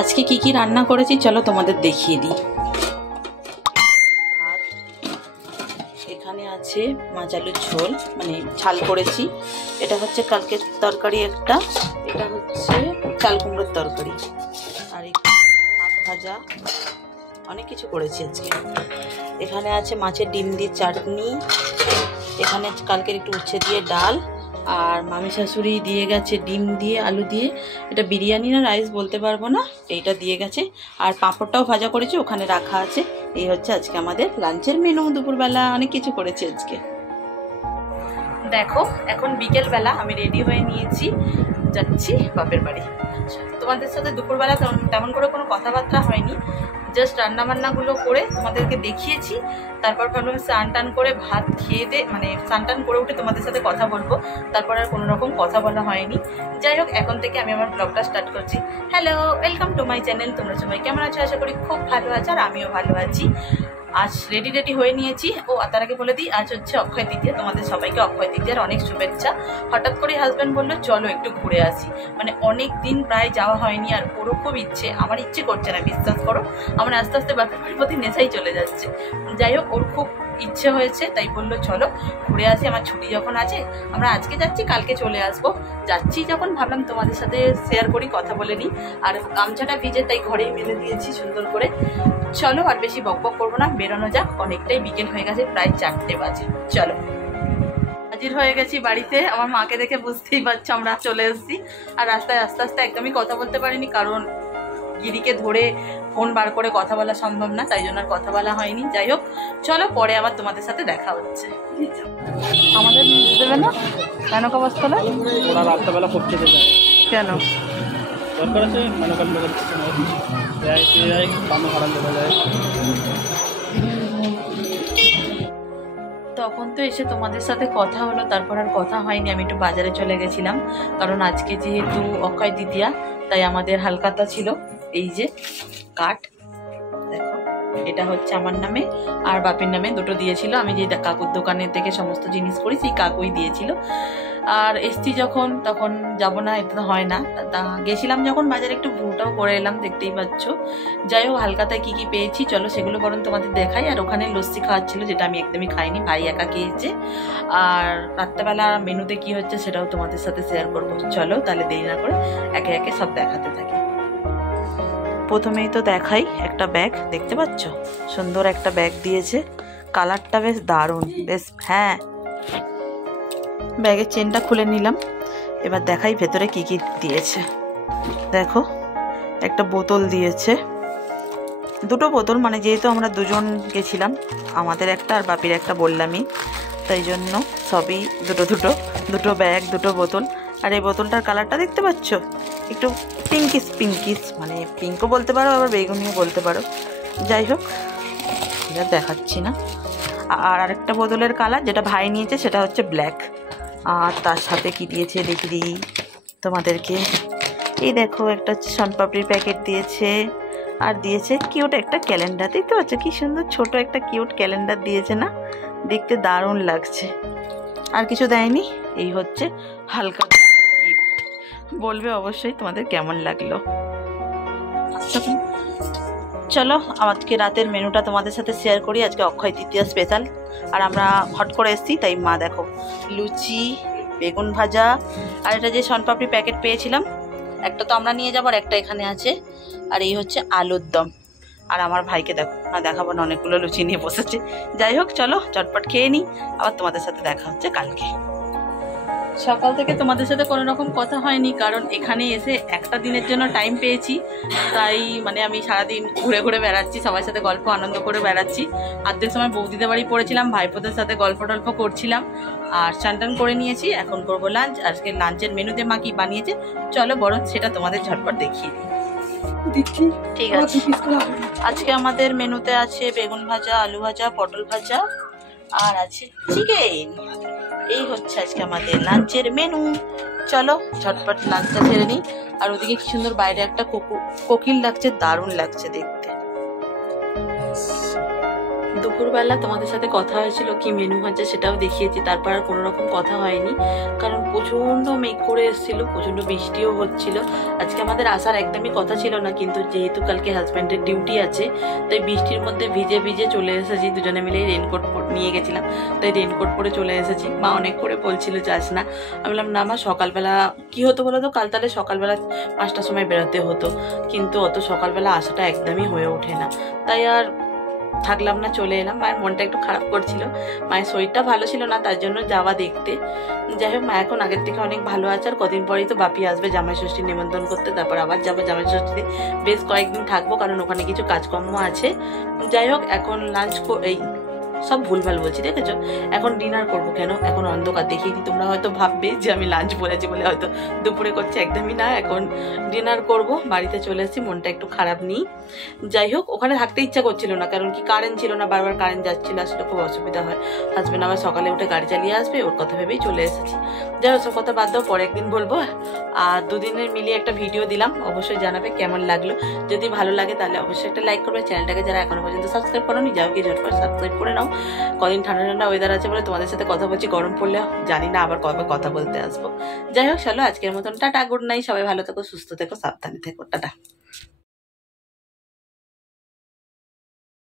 আজকে কি কি রান্না করেছি চলো তোমাদের দেখিয়ে দিই। ভাত, এখানে আছে মাছ আলুর ঝোল, মানে ঝাল করেছি। এটা হচ্ছে কালকের তরকারি একটা, এটা হচ্ছে চাল কুমড়োর তরকারি, আর শাক ভাজা, অনেক কিছু করেছি আজকে। এখানে আছে মাছের ডিম দিয়ে চাটনি, এখানে কালকের একটু উচ্ছে দিয়ে ডাল, আর মামি শাশুড়ি দিয়ে গেছে ডিম দিয়ে আলু দিয়ে, এটা বিরিয়ানি না রাইস বলতে পারবো না, এইটা দিয়ে গেছে। আর পাঁপড়টাও ভাজা করেছি, ওখানে রাখা আছে। এই হচ্ছে আজকে আমাদের লাঞ্চের মেনু। দুপুরবেলা অনেক কিছু করেছি আজকে। দেখো এখন বিকেলবেলা আমি রেডি হয়ে নিয়েছি, যাচ্ছি বাপের বাড়ি। তোমাদের সাথে দুপুরবেলা তেমন করে কোনো কথাবার্তা হয়নি, জাস্ট রান্নাবান্নাগুলো করে তোমাদেরকে দেখিয়েছি। তারপর ভাবলাম স্নান টান করে ভাত খেয়ে মানে স্নান টান করে উঠে তোমাদের সাথে কথা বলবো। তারপর আর কোনো রকম কথা বলা হয়নি। যাই হোক, এখন থেকে আমি আমার ব্লগটা স্টার্ট করছি। Hello, welcome to my channel. তোমরা সবাই কেমন আছো? আশা করি খুব ভালো আছো, আর আমিও ভালো আছি। আজ রেডি হয়ে নিয়েছি। ও তার আগে বলে দিই, আজ হচ্ছে অক্ষয় তৃতীয়া। তোমাদের সবাইকে অক্ষয় তৃতীয়ার অনেক শুভেচ্ছা। হঠাৎ করে হাজব্যান্ড বললো চলো একটু ঘুরে আসি, মানে অনেক দিন প্রায় যাওয়া হয়নি, আর ওরও খুব ইচ্ছে, আমার ইচ্ছে করছে না, বিশ্বাস করো। আমার আস্তে আস্তে বাপের প্রতি নেশাই চলে যাচ্ছে। যাই হোক, ওর খুব ইচ্ছে হয়েছে, তাই বললো চলো ঘুরে আসি। আমার ছুটি যখন আছে, আমরা আজকে যাচ্ছি, কালকে চলে আসবো। যাচ্ছি যখন ভাবলাম তোমাদের সাথে শেয়ার করি, কথা বলে নিই। আর গামছাটা ভিজে, তাই ঘরেই মেলে দিয়েছি সুন্দর করে। চলো আর বেশি বকবক করবো না, বেরোনো যাক। অনেকটাই বিকেল হয়ে গেছে, প্রায় 4টে বাজে। চলো, হাজির হয়ে গেছি বাড়িতে। আমার মাকে দেখে বুঝতেই পারছো আমরা চলে এসেছি। আর রাস্তায় আস্তে আস্তে একদমই কথা বলতে পারিনি, কারণ গিরিকে ধরে ফোন বার করে কথা বলা সম্ভব না, তাই জন্য আর কথা বলা হয়নি। যাই হোক, চলো পরে আবার তোমাদের সাথে দেখা হচ্ছে। আমাদের দেবে না কেন কবস্তলা? ওরা রাত্রেবেলা খুব খেতে যায়। কেন? দরকার আছে মানুষের লোকের তখন তো এসে তোমাদের সাথে কথা হলো, তারপর আর কথা হয়নি। আমি একটু বাজারে চলে গেছিলাম, কারণ আজকে যেহেতু অক্ষয় তৃতীয়া, তাই আমাদের হালখাতা ছিল। এই যে কাঠ, দেখো এটা হচ্ছে আমার নামে আর বাপের নামে, দুটো দিয়েছিল। আমি যে কাকুর দোকানের থেকে সমস্ত জিনিস করি, সেই কাকুই দিয়েছিল। আর এসছি যখন, তখন যাব না, এটা হয় না। তা গেছিলাম যখন বাজারে, একটু ঘুরটাও করে এলাম, দেখতেই পাচ্ছ। যাই হোক, হালখাতায় কি কি পেয়েছি চলো সেগুলো বরং তোমাদের দেখাই। আর ওখানে লস্যি খাওয়াচ্ছিল, যেটা আমি একদমই খাইনি, ভাই একা খেয়েছে। আর রাত্রেবেলা মেনুতে কি হচ্ছে সেটাও তোমাদের সাথে শেয়ার করবো। চলো তাহলে দেরি না করে একে একে সব দেখাতে থাকি। প্রথমেই তো দেখাই, একটা ব্যাগ দেখতে পাচ্ছ, সুন্দর একটা ব্যাগ দিয়েছে, কালারটা বেশ দারুণ, বেশ। হ্যাঁ, ব্যাগের চেনটা খুলে নিলাম। এবার দেখাই ভেতরে কি কি দিয়েছে। দেখো, একটা বোতল দিয়েছে, দুটো বোতল, মানে যেহেতু আমরা দুজন গেছিলাম, আমাদের একটা আর বাপির একটা বললামই, তাই জন্য সবই দুটো ব্যাগ, দুটো বোতল। আর এই বোতলটার কালারটা দেখতে পাচ্ছ, একটু পিঙ্কিস, মানে পিঙ্কও বলতে পারো, আবার বেগুনিও বলতে পারো। যাই হোক, এটা দেখাচ্ছি না। আর আরেকটা বোতলের কালার যেটা ভাই নিয়েছে সেটা হচ্ছে ব্ল্যাক। আর তার সাথে কি দিয়েছে দেখি দিই তোমাদেরকে। এই দেখো, একটা শনপাপড়ির প্যাকেট দিয়েছে, আর দিয়েছে কিউট একটা ক্যালেন্ডার। দেখতে পাচ্ছ কি সুন্দর ছোট একটা কিউট ক্যালেন্ডার দিয়েছে না, দেখতে দারুণ লাগছে। আর কিছু দেয়নি। এই হচ্ছে হালকা গিফট, বলবে অবশ্যই তোমাদের কেমন লাগলো। চলো আজকে রাতের মেনুটা তোমাদের সাথে শেয়ার করি। আজকে অক্ষয় তৃতীয়া স্পেশাল, আর আমরা হট করে এসেছি, তাই মা দেখো লুচি, বেগুন ভাজা, আর এটা যে শনপাপড়ি প্যাকেট পেয়েছিলাম, একটা তো আমরা নিয়ে যাবো, আর একটা এখানে আছে। আর এই হচ্ছে আলুর দম। আর আমার ভাইকে দেখো, না দেখাবো না, অনেকগুলো লুচি নিয়ে বসেছে। যাই হোক, চলো চটপট খেয়ে নিই, আবার তোমাদের সাথে দেখা হচ্ছে কালকে। সকাল থেকে তোমাদের সাথে কোনো রকম কথা হয়নি, কারণ এখানে এসে একটা দিনের জন্য টাইম পেয়েছি, তাই মানে আমি সারাদিন ঘুরে ঘুরে বেড়াচ্ছি, সবার সাথে গল্প আনন্দ করে বেড়াচ্ছি। আর্ধেক সময় বৌদিদের বাড়ি পড়েছিলাম, ভাইপোদের সাথে গল্প টল্প করছিলাম। আর স্নান করে নিয়েছি, এখন করবো লাঞ্চ। আজকে লাঞ্চের মেনুতে মা কি বানিয়েছে চলো বরং সেটা তোমাদের ঝটপট দেখিয়ে দিই। ঠিক আছে, আজকে আমাদের মেনুতে আছে বেগুন ভাজা, আলু ভাজা, পটল ভাজা, আর আছে চিকেন। এই হচ্ছে আজকে আমাদের লাঞ্চের মেনু। চলো ঝটপট লাঞ্চটা ছেড়ে নিই। আর ওদিকে কি সুন্দর বাইরে একটা কোকিল লাগছে, দারুণ লাগছে দেখতে। দুপুরবেলা তোমাদের সাথে কথা হয়েছিল, কি মেনু হচ্ছে সেটাও দেখিয়েছি। তারপর আর কোনো রকম কথা হয়নি, কারণ প্রচণ্ড মেঘ করে এসেছিলো, প্রচণ্ড বৃষ্টিও হচ্ছিল। আজকে আমাদের আসার একদমই কথা ছিল না, কিন্তু যেহেতু কালকে হাজব্যান্ডের ডিউটি আছে, তাই বৃষ্টির মধ্যে ভিজে ভিজে চলে এসেছি। দুজনে মিলেই রেনকোট নিয়ে গেছিলাম, তাই রেনকোট পরে চলে এসেছি। মা অনেক করে বলছিল যাস না, আমি বললাম না মা, সকালবেলা কি হতো বলো তো, কাল তাহলে সকালবেলা 5টার সময় বেরোতে হতো, কিন্তু অত সকালবেলা আসাটা একদমই হয়ে ওঠে না, তাই আর থাকলাম না, চলে এলাম। মায়ের মনটা একটু খারাপ করছিল, মায়ের শরীরটা ভালো ছিল না, তার জন্য যাওয়া দেখতে। যাই হোক, মা এখন আগের থেকে অনেক ভালো আছে। আর কদিন পরেই তো বাপি আসবে জামাই ষষ্ঠীর নিমন্ত্রণ করতে, তারপর আবার যাবো জামাই ষষ্ঠীতে, বেশ কয়েকদিন থাকবো, কারণ ওখানে কিছু কাজকর্ম আছে। যাই হোক, এখন লাঞ্চ এই সব ভুলভাল বলছি, দেখেছো? এখন ডিনার করবো কেন, এখন অন্ধকার দেখিনি, তোমরা হয়তো ভাববে যে আমি লাঞ্চ বলেছি বলে হয়তো দুপুরে করছি, একদমই না। এখন ডিনার করব, বাড়িতে চলে এসেছি, মনটা একটু খারাপ নেই। যাই হোক, ওখানে থাকতে ইচ্ছা করছিল না, কারণ কি কারেন্ট ছিল না, বারবার কারেন্ট যাচ্ছিল, আসলে খুব অসুবিধা হয়। হাজবেন্ড আবার সকালে উঠে গাড়ি চালিয়ে আসবে, ওর কথা ভেবেই চলে এসেছি। যাই হোক, সব কথা বাদ দাও, পরে একদিন বলবো। আর দুদিনের মিলিয়ে একটা ভিডিও দিলাম, অবশ্যই জানাবে কেমন লাগলো। যদি ভালো লাগে তাহলে অবশ্যই একটা লাইক করবে। চ্যানেলটাকে যারা এখনো পর্যন্ত সাবস্ক্রাইব করোনি, যাও কি ঝটপট সাবস্ক্রাইব করে নাও। কদিন ঠান্ডা ঠান্ডা ওয়েদার আছে বলে তোমাদের সাথে কথা বলছি, গরম পড়লে জানি না আবার কবে কথা বলতে আসবো। যাই হোক, চলো আজকের মতন টাটা, গুড নাইট, সবাই ভালো থেকো, সুস্থ থেকো, সাবধানে থেকো, টাটা।